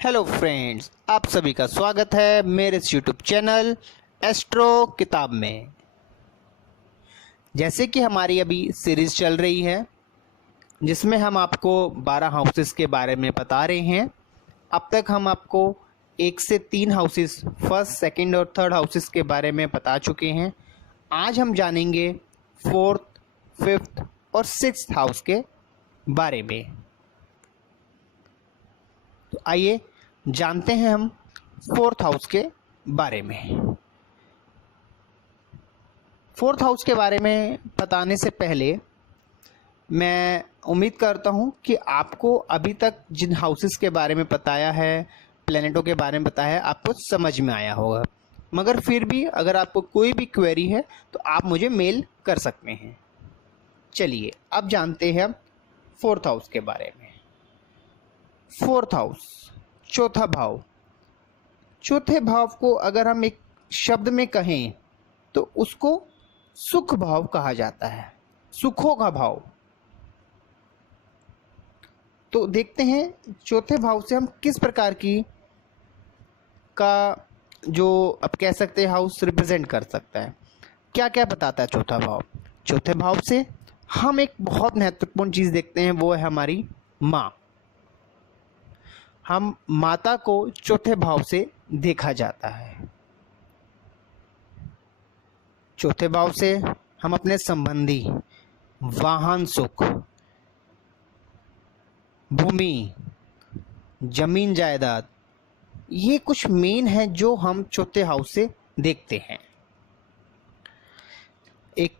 Hello friends, आप सभी का स्वागत है मेरे इस यूट्यूब चैनल एस्ट्रो किताब में। जैसे कि हमारी अभी सीरीज़ चल रही है जिसमें हम आपको 12 हाउसेस के बारे में बता रहे हैं। अब तक हम आपको 1 से 3 हाउसेस, फर्स्ट, सेकंड और थर्ड हाउसेस के बारे में बता चुके हैं। आज हम जानेंगे फोर्थ, फिफ्थ और सिक्स्थ हाउस के बारे में। तो आइए जानते हैं हम फोर्थ हाउस के बारे में। फोर्थ हाउस के बारे में बताने से पहले मैं उम्मीद करता हूं कि आपको अभी तक जिन हाउसेस के बारे में बताया है, प्लैनेटों के बारे में बताया है, आपको समझ में आया होगा। मगर फिर भी अगर आपको कोई भी क्वेरी है तो आप मुझे मेल कर सकते हैं। चलिए अब जानते हैं फोर्थ हाउस के बारे में। फोर्थ हाउस, चौथा भाव। चौथे भाव को अगर हम एक शब्द में कहें तो उसको सुख भाव कहा जाता है, सुखों का भाव। तो देखते हैं चौथे भाव से हम किस प्रकार की का जो अब कह सकते हैं हाउस रिप्रेजेंट कर सकता है। क्या क्या बताता है चौथा भाव? चौथे भाव से हम एक बहुत महत्वपूर्ण चीज़ देखते हैं, वो है हमारी माँ। हम माता को चौथे भाव से देखा जाता है। चौथे भाव से हम अपने संबंधी, वाहन सुख, भूमि, जमीन जायदाद, ये कुछ मेन है जो हम चौथे हाउस से देखते हैं। एक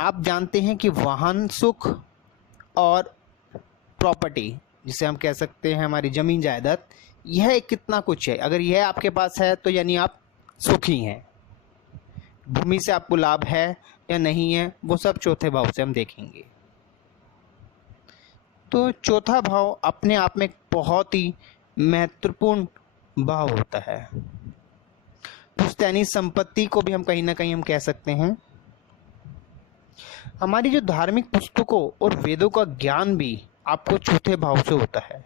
आप जानते हैं कि वाहन सुख और प्रॉपर्टी, जिसे हम कह सकते हैं हमारी जमीन जायदाद, यह कितना कुछ है। अगर यह आपके पास है तो यानी आप सुखी हैं। भूमि से आपको लाभ है या नहीं है, वो सब चौथे भाव से हम देखेंगे। तो चौथा भाव अपने आप में एक बहुत ही महत्वपूर्ण भाव होता है। पुश्तैनी संपत्ति को भी हम कहीं ना कहीं हम कह सकते हैं। हमारी जो धार्मिक पुस्तकों और वेदों का ज्ञान भी आपको चौथे भाव से होता है।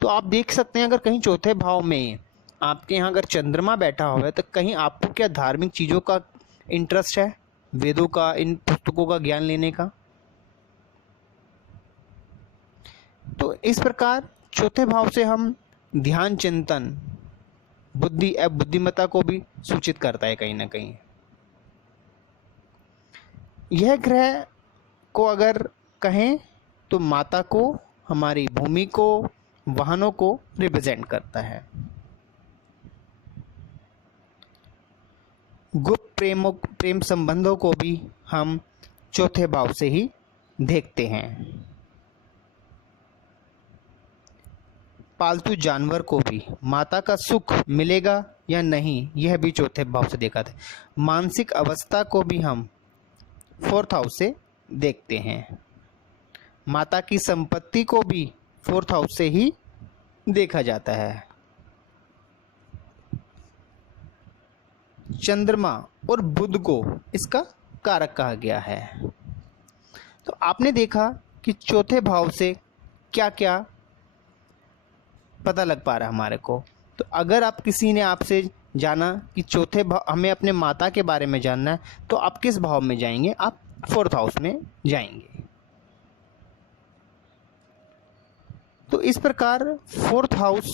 तो आप देख सकते हैं अगर कहीं चौथे भाव में आपके यहाँ अगर चंद्रमा बैठा हुआ है तो कहीं आपको क्या धार्मिक चीज़ों का इंटरेस्ट है, वेदों का, इन पुस्तकों का ज्ञान लेने का। तो इस प्रकार चौथे भाव से हम ध्यान, चिंतन, बुद्धि एवं बुद्धिमत्ता को भी सूचित करता है कहीं ना कहीं। यह ग्रह को अगर कहें तो माता को, हमारी भूमि को, वाहनों को रिप्रेजेंट करता है। गुप्त प्रेम संबंधों को भी हम चौथे भाव से ही देखते हैं। पालतू जानवर को भी माता का सुख मिलेगा या नहीं, यह भी चौथे भाव से देखा था। मानसिक अवस्था को भी हम फोर्थ हाउस से देखते हैं। माता की संपत्ति को भी फोर्थ हाउस से ही देखा जाता है। चंद्रमा और बुध को इसका कारक कहा गया है। तो आपने देखा कि चौथे भाव से क्या क्या पता लग पा रहा है हमारे को। तो अगर आप किसी ने आपसे जाना कि चौथे भाव, हमें अपने माता के बारे में जानना है, तो आप किस भाव में जाएंगे? आप फोर्थ हाउस में जाएंगे। तो इस प्रकार फोर्थ हाउस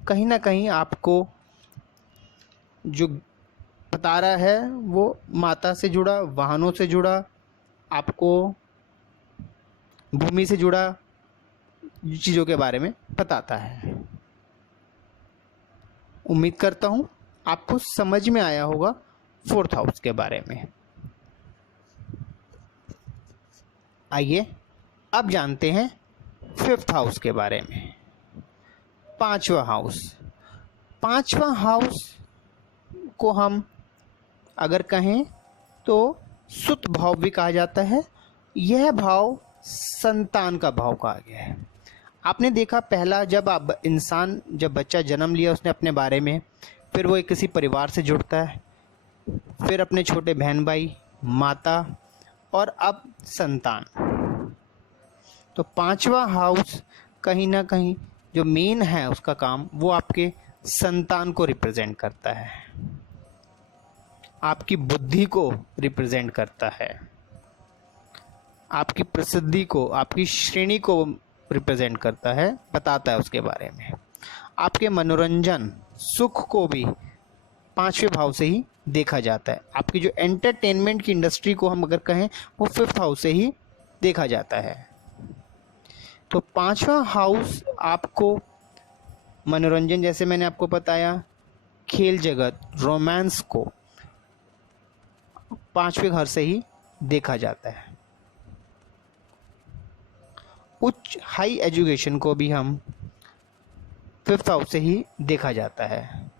कहीं ना कहीं आपको जो बता रहा है वो माता से जुड़ा, वाहनों से जुड़ा, आपको भूमि से जुड़ा चीज़ों के बारे में बताता है। उम्मीद करता हूँ आपको समझ में आया होगा फोर्थ हाउस के बारे में। आइए अब जानते हैं फिफ्थ हाउस के बारे में। पांचवा हाउस। पांचवा हाउस को हम अगर कहें तो सुत भाव भी कहा जाता है। यह भाव संतान का भाव कहा गया है। आपने देखा पहला जब जब बच्चा जन्म लिया उसने अपने बारे में, फिर वो एक किसी परिवार से जुड़ता है, फिर अपने छोटे बहन भाई, माता और अब संतान। तो पांचवा हाउस कहीं ना कहीं जो मेन है उसका काम, वो आपके संतान को रिप्रेजेंट करता है, आपकी बुद्धि को रिप्रेजेंट करता है, आपकी प्रसिद्धि को, आपकी श्रेणी को रिप्रेजेंट करता है, बताता है उसके बारे में। आपके मनोरंजन सुख को भी पांचवें भाव से ही देखा जाता है। आपकी जो एंटरटेनमेंट की इंडस्ट्री को हम अगर कहें, वो फिफ्थ हाउस से ही देखा जाता है। तो पांचवा हाउस आपको मनोरंजन, जैसे मैंने आपको बताया, खेल जगत, रोमांस को पांचवें घर से ही देखा जाता है। उच्च हाई एजुकेशन को भी हम फिफ्थ हाउस से ही देखा जाता है।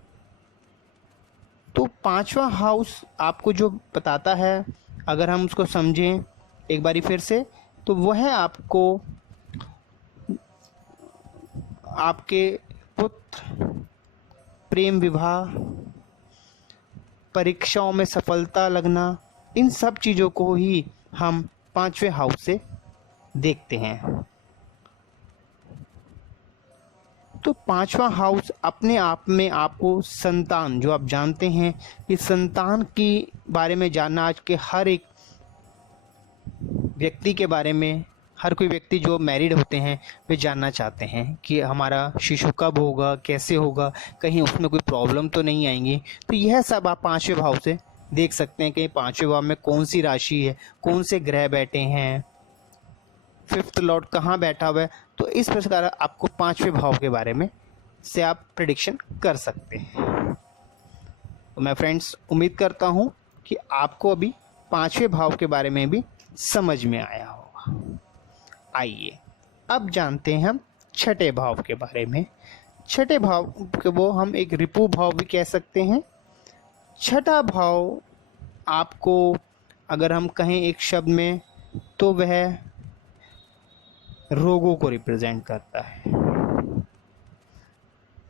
तो पांचवा हाउस आपको जो बताता है, अगर हम उसको समझें एक बारी फिर से, तो वह आपको आपके पुत्र, प्रेम विवाह, परीक्षाओं में सफलता लगना, इन सब चीज़ों को ही हम पांचवें हाउस से देखते हैं। तो पांचवा हाउस अपने आप में आपको संतान, जो आप जानते हैं कि संतान के बारे में जानना आज के हर एक व्यक्ति के बारे में, हर कोई व्यक्ति जो मैरिड होते हैं वे जानना चाहते हैं कि हमारा शिशु कब होगा, कैसे होगा, कहीं उसमें कोई प्रॉब्लम तो नहीं आएंगी। तो यह सब आप पांचवें भाव से देख सकते हैं कि पांचवें भाव में कौन सी राशि है, कौन से ग्रह बैठे हैं, फिफ्थ लॉर्ड कहाँ बैठा हुआ है। तो इस प्रकार आपको पांचवें भाव के बारे में से आप प्रेडिक्शन कर सकते हैं। तो मैं फ्रेंड्स उम्मीद करता हूँ कि आपको अभी पांचवें भाव के बारे में भी समझ में आया होगा। आइए अब जानते हैं हम छठे भाव के बारे में। छठे भाव के वो हम एक रिपु भाव भी कह सकते हैं। छठा भाव आपको अगर हम कहें एक शब्द में, तो वह रोगों को रिप्रेजेंट करता है।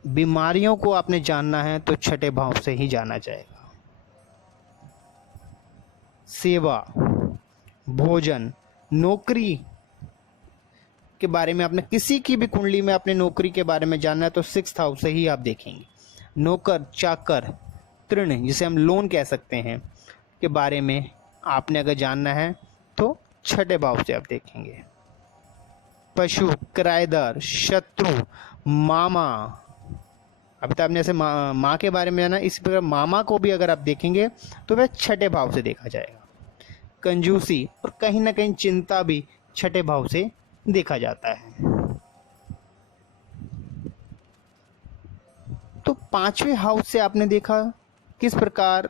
बीमारियों को आपने जानना है तो छठे भाव से ही जाना जाएगा। सेवा, भोजन, नौकरी के बारे में आपने किसी की भी कुंडली में अपने नौकरी के बारे में जानना है तो सिक्स्थ हाउस से ही आप देखेंगे। नौकर, चाकर, तृण, जिसे हम लोन कह सकते हैं, के बारे में आपने अगर जानना है तो छठे भाव से आप देखेंगे। पशु, किराएदार, शत्रु, मामा, अभी तो आपने जैसे माँ के बारे में जाना, इसी प्रकार मामा को भी अगर आप देखेंगे तो वह छठे भाव से देखा जाएगा। कंजूसी और कहीं ना कहीं चिंता भी छठे भाव से देखा जाता है। तो पांचवें हाउस से आपने देखा किस प्रकार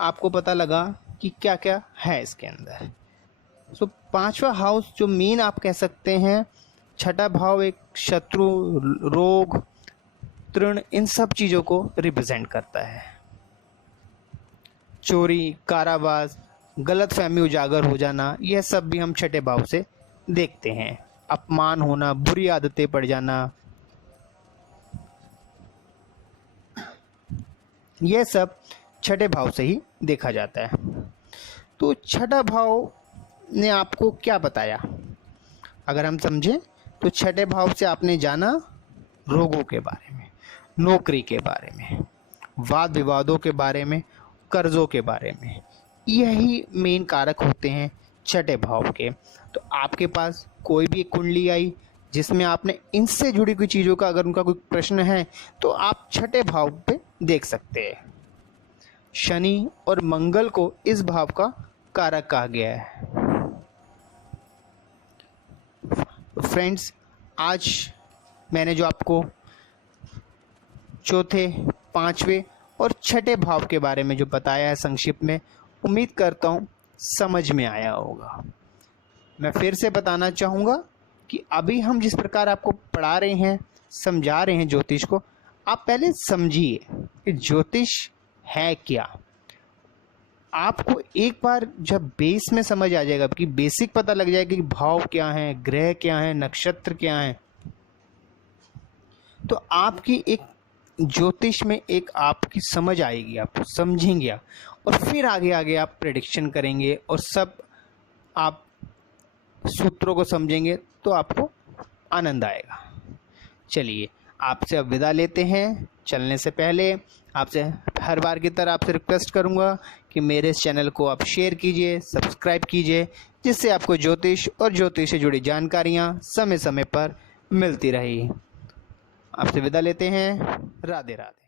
आपको पता लगा कि क्या क्या है इसके अंदर। तो पांचवा हाउस जो मेन आप कह सकते हैं, छठा भाव एक शत्रु, रोग, तृण, इन सब चीज़ों को रिप्रेजेंट करता है। चोरी, कारावास, गलतफहमी उजागर हो जाना, यह सब भी हम छठे भाव से देखते हैं। अपमान होना, बुरी आदतें पड़ जाना, यह सब छठे भाव से ही देखा जाता है। तो छठा भाव ने आपको क्या बताया, अगर हम समझें तो छठे भाव से आपने जाना रोगों के बारे में, नौकरी के बारे में, वाद विवादों के बारे में, कर्जों के बारे में। यही मेन कारक होते हैं छठे भाव के। तो आपके पास कोई भी कुंडली आई जिसमें आपने इनसे जुड़ी कोई चीज़ों का अगर उनका कोई प्रश्न है तो आप छठे भाव पे देख सकते हैं। शनि और मंगल को इस भाव का कारक कहा गया है। फ्रेंड्स, आज मैंने जो आपको चौथे, पांचवें और छठे भाव के बारे में जो बताया है संक्षिप्त में, उम्मीद करता हूँ समझ में आया होगा। मैं फिर से बताना चाहूँगा कि अभी हम जिस प्रकार आपको पढ़ा रहे हैं, समझा रहे हैं ज्योतिष को, आप पहले समझिए कि ज्योतिष है क्या। आपको एक बार जब बेस में समझ आ जाएगा कि बेसिक पता लग जाएगा कि भाव क्या है, ग्रह क्या है, नक्षत्र क्या है, तो आपकी एक ज्योतिष में एक आपकी समझ आएगी, आप समझेंगे और फिर आगे आगे आप प्रेडिक्शन करेंगे और सब आप सूत्रों को समझेंगे तो आपको आनंद आएगा। चलिए आपसे अब विदा लेते हैं। चलने से पहले आपसे हर बार की तरह आपसे रिक्वेस्ट करूंगा कि मेरे इस चैनल को आप शेयर कीजिए, सब्सक्राइब कीजिए, जिससे आपको ज्योतिष और ज्योतिष से जुड़ी जानकारियाँ समय समय पर मिलती रही। आपसे विदा लेते हैं। राधे राधे।